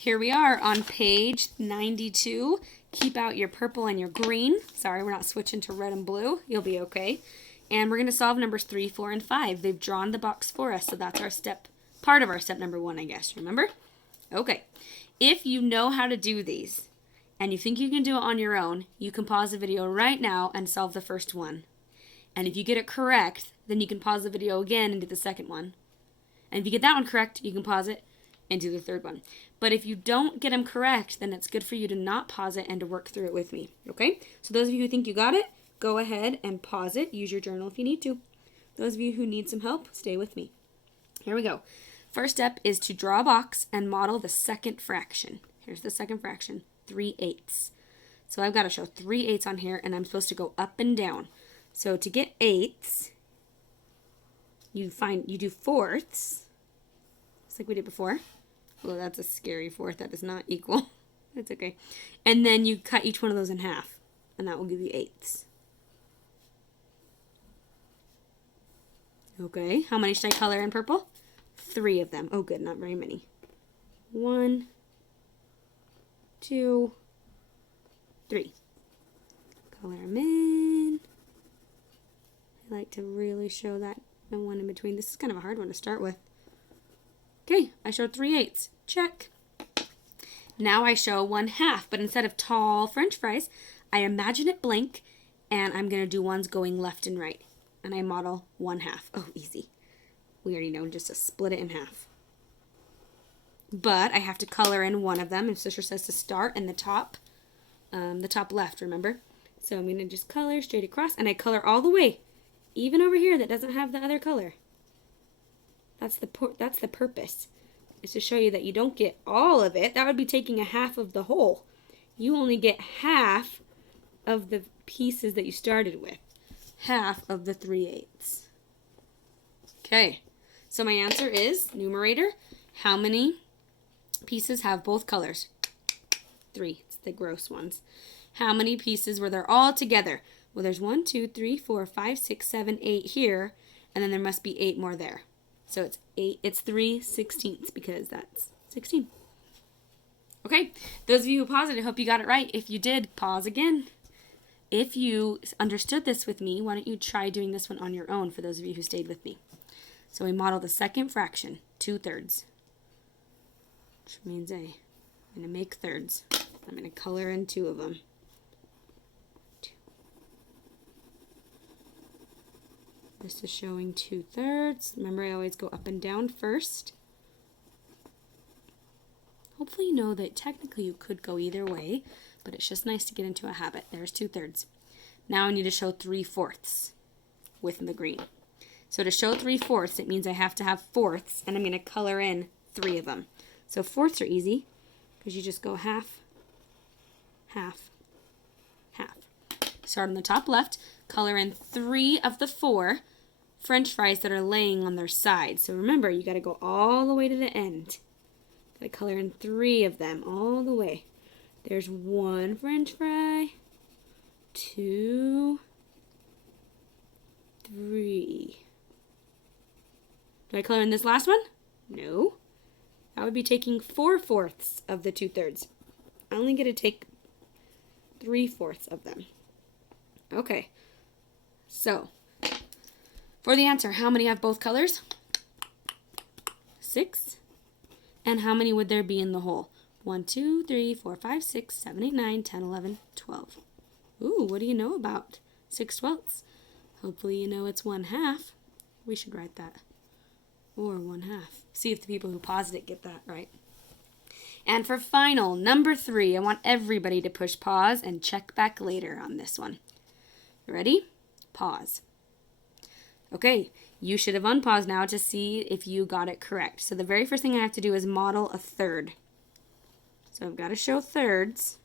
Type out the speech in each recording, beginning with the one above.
Here we are on page 92. Keep out your purple and your green. Sorry, we're not switching to red and blue. You'll be okay. And we're going to solve numbers 3, 4, and 5. They've drawn the box for us, so that's our step, part of our step number 1, I guess. Remember? Okay. If you know how to do these and you think you can do it on your own, you can pause the video right now and solve the first one. And if you get it correct, then you can pause the video again and do the second one. And if you get that one correct, you can pause it and do the third one. But if you don't get them correct, then it's good for you to not pause it and to work through it with me. Okay? So those of you who think you got it, go ahead and pause it. Use your journal if you need to. Those of you who need some help, stay with me. Here we go. First step is to draw a box and model the second fraction. Here's the second fraction, 3/8. So I've got to show 3/8 on here, and I'm supposed to go up and down. So to get eighths, you do fourths, just like we did before. Well, that's a scary fourth. That is not equal. That's okay. And then you cut each one of those in half, and that will give you eighths. Okay, how many should I color in purple? 3 of them. Oh, good, not very many. 1, 2, 3. Color them in. I like to really show that one in between. This is kind of a hard one to start with. Okay, I showed 3/8. Check. Now I show 1/2, but instead of tall French fries, I imagine it blank, and I'm going to do ones going left and right. And I model 1/2. Oh, easy. We already know just to split it in half. But I have to color in one of them. And Sister says to start in the top left, remember? So I'm going to just color straight across, and I color all the way, even over here that doesn't have the other color. That's the purpose, is to show you that you don't get all of it. That would be taking a half of the whole. You only get half of the pieces that you started with. Half of the 3/8. Okay, so my answer is, numerator, how many pieces have both colors? 3. It's the gross ones. How many pieces were there all together? Well, there's 1, 2, 3, 4, 5, 6, 7, 8 here, and then there must be 8 more there. So it's 8. It's 3/16 because that's 16. Okay, those of you who paused it, I hope you got it right. If you did, pause again. If you understood this with me, why don't you try doing this one on your own for those of you who stayed with me? So we model the second fraction, 2/3, which means I'm going to make thirds. I'm going to color in 2 of them. 2. This is showing 2/3. Remember, I always go up and down first. Hopefully you know that technically you could go either way, but it's just nice to get into a habit. There's 2/3. Now I need to show 3/4 with the green. So to show 3/4, it means I have to have fourths, and I'm going to color in 3 of them. So fourths are easy, because you just go half, half, half. Start on the top left, color in 3 of the 4 French fries that are laying on their side. So remember, you got to go all the way to the end. Got to color in 3 of them all the way. There's 1 French fry, 2, 3. Do I color in this last one? No. That would be taking 4/4 of the 2/3. I only get to take 3/4 of them. Okay. So, for the answer, how many have both colors? 6. And how many would there be in the whole? 1, 2, 3, 4, 5, 6, 7, 8, 9, 10, 11, 12. Ooh, what do you know about 6/12? Hopefully you know it's 1/2. We should write that. Or 1/2. See if the people who paused it get that right. And for final, number 3, I want everybody to push pause and check back later on this one. Ready? Pause. Okay, you should have unpaused now to see if you got it correct. So the very first thing I have to do is model a third. So I've got to show thirds,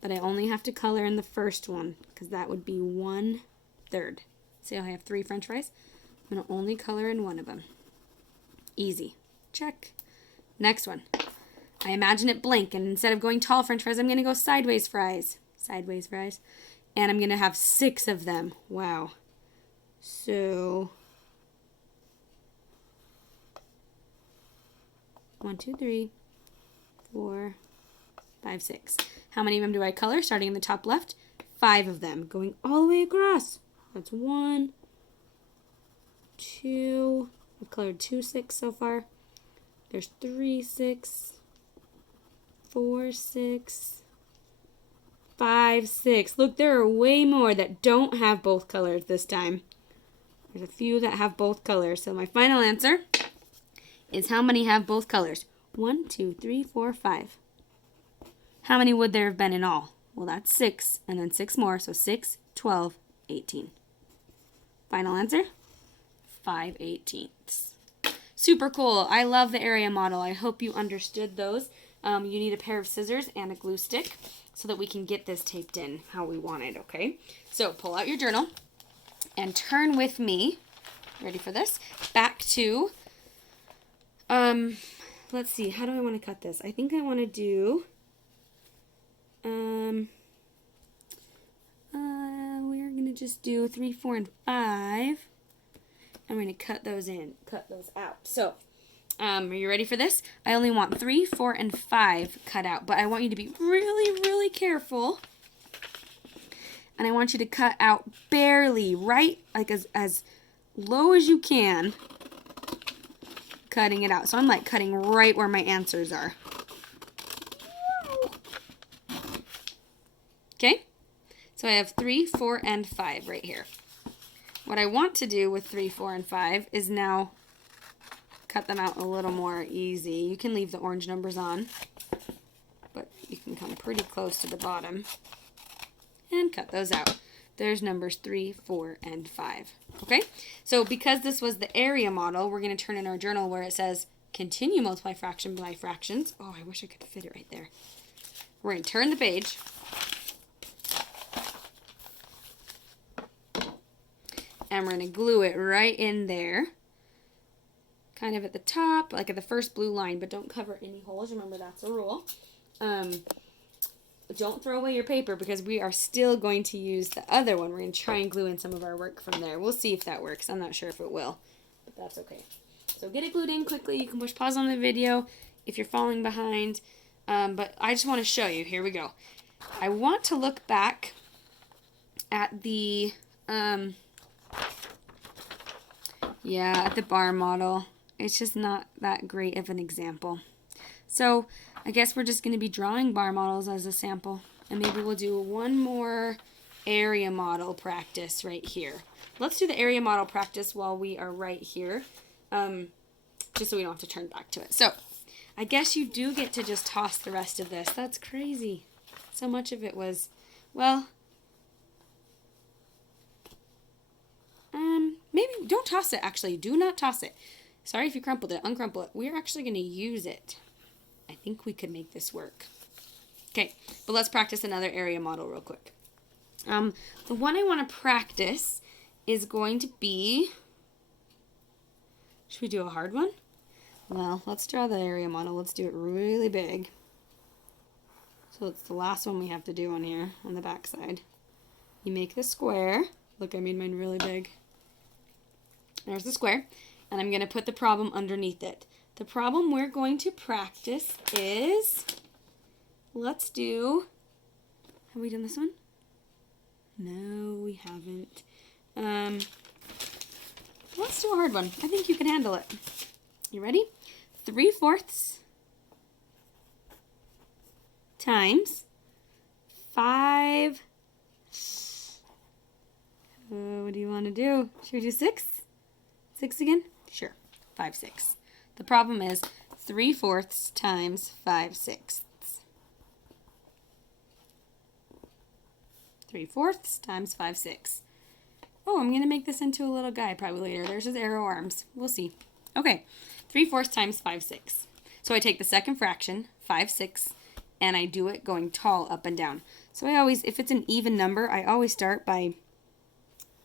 but I only have to color in the first one, because that would be 1/3. See how I have 3 French fries? I'm going to only color in 1 of them. Easy. Check. Next one. I imagine it blank, and instead of going tall French fries, I'm going to go sideways fries. Sideways fries. And I'm going to have 6 of them. Wow. So 1, 2, 3, 4, 5, 6. How many of them do I color? Starting in the top left, 5 of them, going all the way across. That's 1, 2, I've colored 2 6 so far. There's 3 6, 4 6, 5 6. Look, there are way more that don't have both colors this time. There's a few that have both colors. So my final answer is how many have both colors? 1, 2, 3, 4, 5. How many would there have been in all? Well, that's 6, and then 6 more, so 6, 12, 18. Final answer? 5/18. Super cool. I love the area model. I hope you understood those. You need a pair of scissors and a glue stick so that we can get this taped in how we want it, okay? So pull out your journal and turn with me, ready for this, back to, let's see, how do I want to cut this? I think I want to do, we're going to just do 3, 4, and 5. I'm going to cut those out. So, are you ready for this? I only want 3, 4, and 5 cut out, but I want you to be really, really careful. And I want you to cut out barely, right, like as low as you can, cutting it out. So I'm like cutting right where my answers are. Okay? So I have 3, 4, and 5 right here. What I want to do with 3, 4, and 5 is now cut them out a little more easy. You can leave the orange numbers on, but you can come pretty close to the bottom and cut those out. There's numbers 3, 4, and 5. Okay? So because this was the area model, we're going to turn in our journal where it says continue multiply fraction by fractions. Oh, I wish I could fit it right there. We're going to turn the page. And we're going to glue it right in there. Kind of at the top, like at the first blue line, but don't cover any holes. Remember, that's a rule. Don't throw away your paper because we are still going to use the other one. We're going to try and glue in some of our work from there. We'll see if that works. I'm not sure if it will, but that's okay. So get it glued in quickly. You can push pause on the video if you're falling behind. But I just want to show you. Here we go. I want to look back at the, at the bar model. It's just not that great of an example. So I guess we're just going to be drawing bar models as a sample. And maybe we'll do one more area model practice right here. Let's do the area model practice while we are right here. Just so we don't have to turn back to it. So I guess you do get to just toss the rest of this. That's crazy. So much of it was, well, maybe don't toss it, actually. Do not toss it. Sorry if you crumpled it. Uncrumple it. We're actually going to use it. I think we could make this work. Okay, but let's practice another area model real quick. The one I want to practice is going to be, should we do a hard one? Well, let's draw the area model. Let's do it really big. So it's the last one we have to do on here, on the back side. You make the square. Look, I made mine really big. There's the square. And I'm going to put the problem underneath it. The problem we're going to practice is, let's do, have we done this one? No, we haven't. Let's do a hard one. I think you can handle it. You ready? 3/4 times 5. What do you want to do? Should we do 6? 6 again? Sure. 5 6. The problem is 3/4 times 5 6. 3/4 times 5 6. Oh, I'm going to make this into a little guy probably later. There's his arrow arms. We'll see. Okay. 3/4 times 5 6. So I take the second fraction, 5 6, and I do it going tall up and down. So I always, if it's an even number, I always start by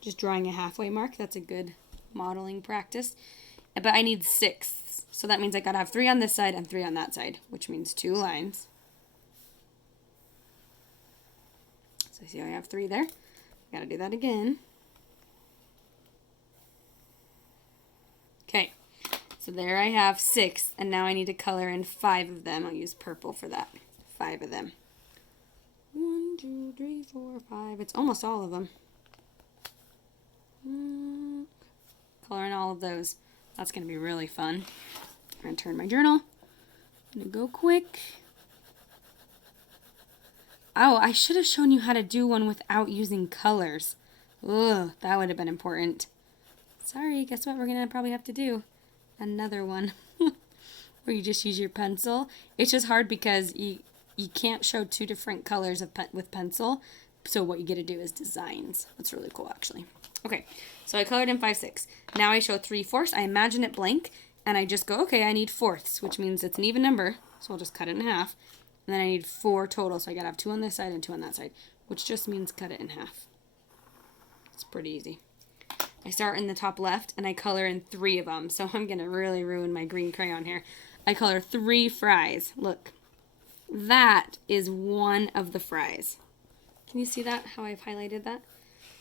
just drawing a halfway mark. That's a good modeling practice. But I need 6. So that means I gotta have 3 on this side and 3 on that side, which means 2 lines. So see how I have 3 there? Gotta do that again. Okay. So there I have 6, and now I need to color in 5 of them. I'll use purple for that. 5 of them. 1, 2, 3, 4, 5. It's almost all of them. Coloring all of those. That's going to be really fun. I'm going to turn my journal. I'm going to go quick. Oh, I should have shown you how to do one without using colors. Ugh, that would have been important. Sorry, guess what we're going to probably have to do? Another one. Where you just use your pencil. It's just hard because you can't show 2 different colors with pencil. So what you get to do is designs. That's really cool, actually. Okay, so I colored in 5, 6. Now I show 3/4. I imagine it blank, and I just go, okay, I need 4ths, which means it's an even number. So I'll just cut it in half. And then I need 4 total, so I gotta have 2 on this side and 2 on that side, which just means cut it in half. It's pretty easy. I start in the top left, and I color in 3 of them, so I'm gonna really ruin my green crayon here. I color 3 fries. Look, that is one of the fries. Can you see that, how I've highlighted that?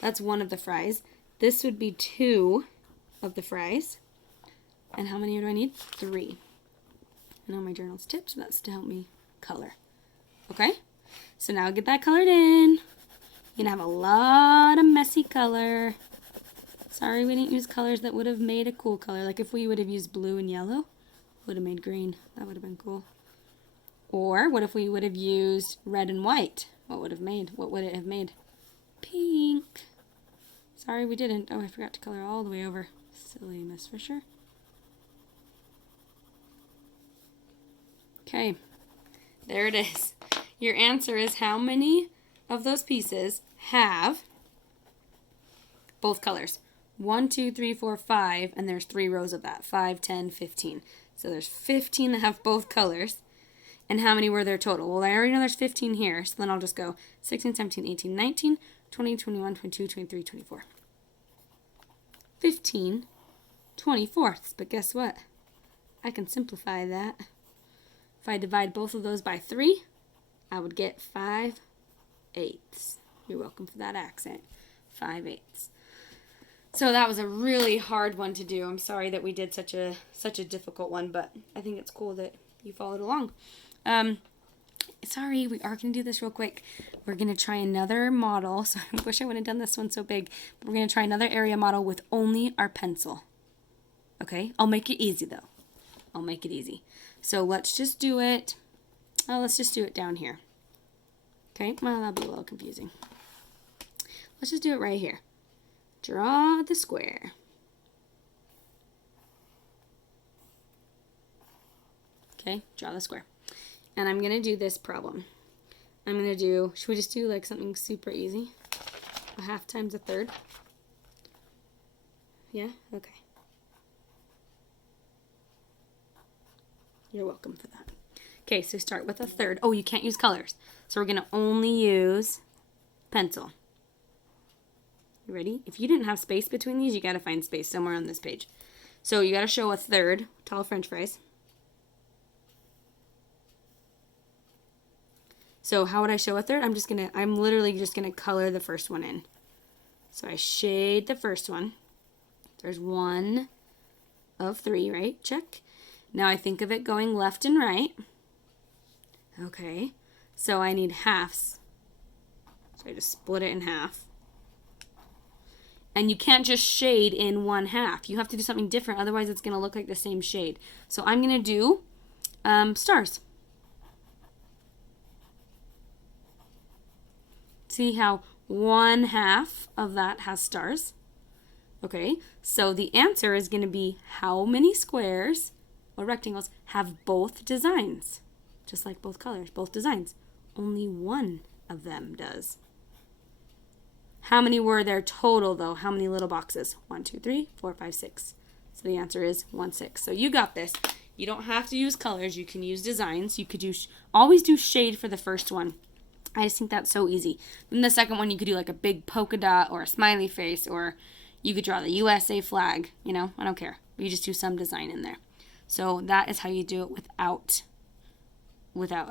That's one of the fries. This would be 2 of the fries. And how many do I need? 3. I know my journal's tipped, so that's to help me color. Okay? So now get that colored in. You're gonna have a lot of messy color. Sorry we didn't use colors that would have made a cool color. Like if we would have used blue and yellow, would have made green. That would have been cool. Or what if we would have used red and white? What would it have made? Pink. Sorry we didn't. Oh, I forgot to color all the way over. Silly Miss Fisher. Okay. There it is. Your answer is how many of those pieces have both colors? 1, 2, 3, 4, 5, and there's 3 rows of that. 5, 10, 15. So there's 15 that have both colors. And how many were there total? Well, I already know there's 15 here, so then I'll just go 16, 17, 18, 19, 20, 21, 22, 23, 24. 15 24ths. But guess what? I can simplify that. If I divide both of those by 3, I would get 5/8. You're welcome for that accent. 5/8. So that was a really hard one to do. I'm sorry that we did such a difficult one, but I think it's cool that you followed along. Sorry, we are going to do this real quick. We're going to try another model. So I wish I would have done this one so big. But we're going to try another area model with only our pencil. Okay? I'll make it easy, though. I'll make it easy. So let's just do it. Oh, let's just do it down here. Okay? Well, that'll be a little confusing. Let's just do it right here. Draw the square. Okay? Draw the square. And I'm going to do this problem. I'm going to do, should we just do like something super easy? 1/2 times 1/3? Yeah? Okay. You're welcome for that. Okay, so start with 1/3. Oh, you can't use colors. So we're going to only use pencil. You ready? If you didn't have space between these, you got to find space somewhere on this page. So you got to show 1/3 tall French fries. So how would I show 1/3? I'm literally just gonna color the first one in. So I shade the first one. There's 1 of 3, right? Check. Now I think of it going left and right. Okay. So I need halves. So I just split it in half. And you can't just shade in 1/2. You have to do something different, otherwise it's gonna look like the same shade. So I'm gonna do stars. See how 1/2 of that has stars? Okay, so the answer is going to be how many squares or rectangles have both designs? Just like both colors, both designs. Only one of them does. How many were there total, though? How many little boxes? 1, 2, 3, 4, 5, 6. So the answer is 1, 6. So you got this. You don't have to use colors. You can use designs. You could always do shade for the first one. I just think that's so easy. Then the second one, you could do like a big polka dot or a smiley face, or you could draw the USA flag. You know, I don't care. You just do some design in there. So that is how you do it without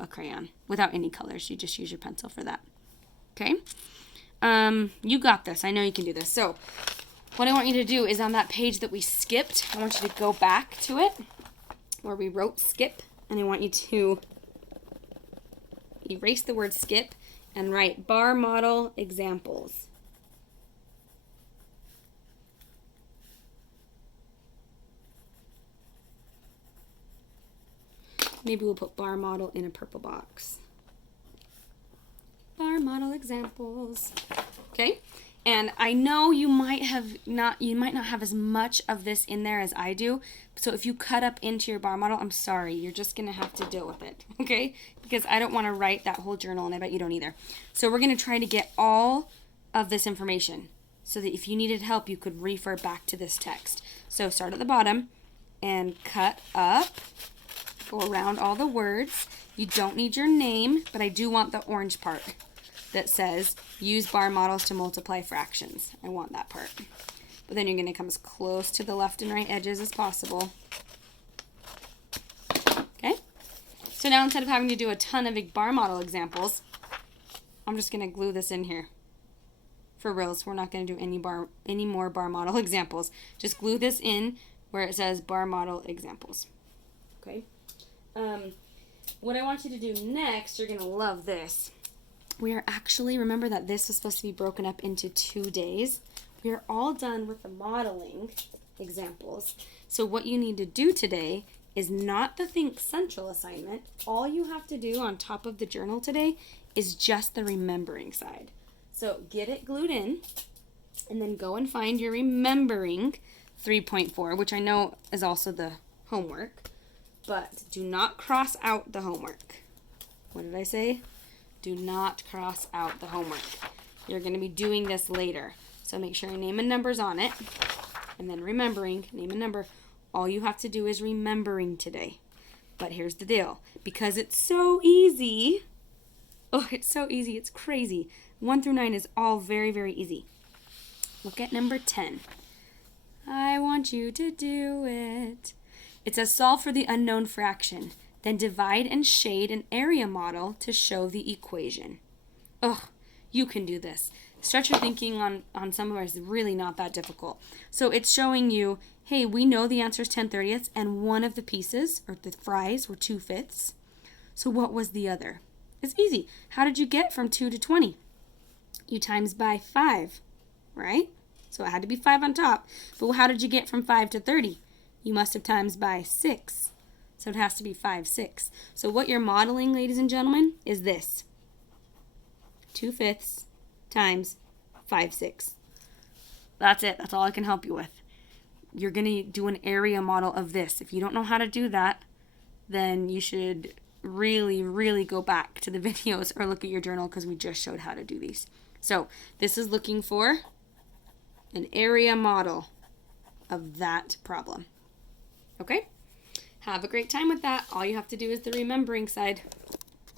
a crayon, without any colors. You just use your pencil for that. Okay? You got this. I know you can do this. So what I want you to do is on that page that we skipped, I want you to go back to it where we wrote skip, and I want you to erase the word skip and write bar model examples. Maybe we'll put bar model in a purple box. Bar model examples. Okay? And I know you might not have as much of this in there as I do. So if you cut up into your bar model, I'm sorry, you're just going to have to deal with it, okay? Because I don't want to write that whole journal, and I bet you don't either. So we're going to try to get all of this information so that if you needed help, you could refer back to this text. So start at the bottom and cut up, go around all the words. You don't need your name, but I do want the orange part that says use bar models to multiply fractions. I want that part. But then you're going to come as close to the left and right edges as possible. Okay? So now instead of having to do a ton of bar model examples, I'm just going to glue this in here. For reals, we're not going to do any more bar model examples. Just glue this in where it says bar model examples. Okay? What I want you to do next, you're going to love this. We are actually, remember that this was supposed to be broken up into 2 days. We are all done with the modeling examples. So what you need to do today is not the Think Central assignment. All you have to do on top of the journal today is just the remembering side. So get it glued in, and then go and find your remembering 3.4, which I know is also the homework. But do not cross out the homework. What did I say? Do not cross out the homework. You're going to be doing this later. So make sure your name and number's on it. And then remembering, name and number. All you have to do is remembering today. But here's the deal. Because it's so easy. Oh, it's so easy. It's crazy. 1 through 9 is all very, very easy. Look at number 10. I want you to do it. It says solve for the unknown fraction. Then divide and shade an area model to show the equation. Oh, you can do this. Stretch your thinking on some of it is really not that difficult. So it's showing you, hey, we know the answer is 10/30, and one of the pieces, or the fries, were 2/5. So what was the other? It's easy. How did you get from 2 to 20? You times by 5, right? So it had to be 5 on top. But how did you get from 5 to 30? You must have times by 6. So it has to be 5, 6. So what you're modeling, ladies and gentlemen, is this. 2/5 times 5, 6. That's it. That's all I can help you with. You're going to do an area model of this. If you don't know how to do that, then you should really, really go back to the videos or look at your journal because we just showed how to do these. So this is looking for an area model of that problem. Okay? Have a great time with that. All you have to do is the remembering side.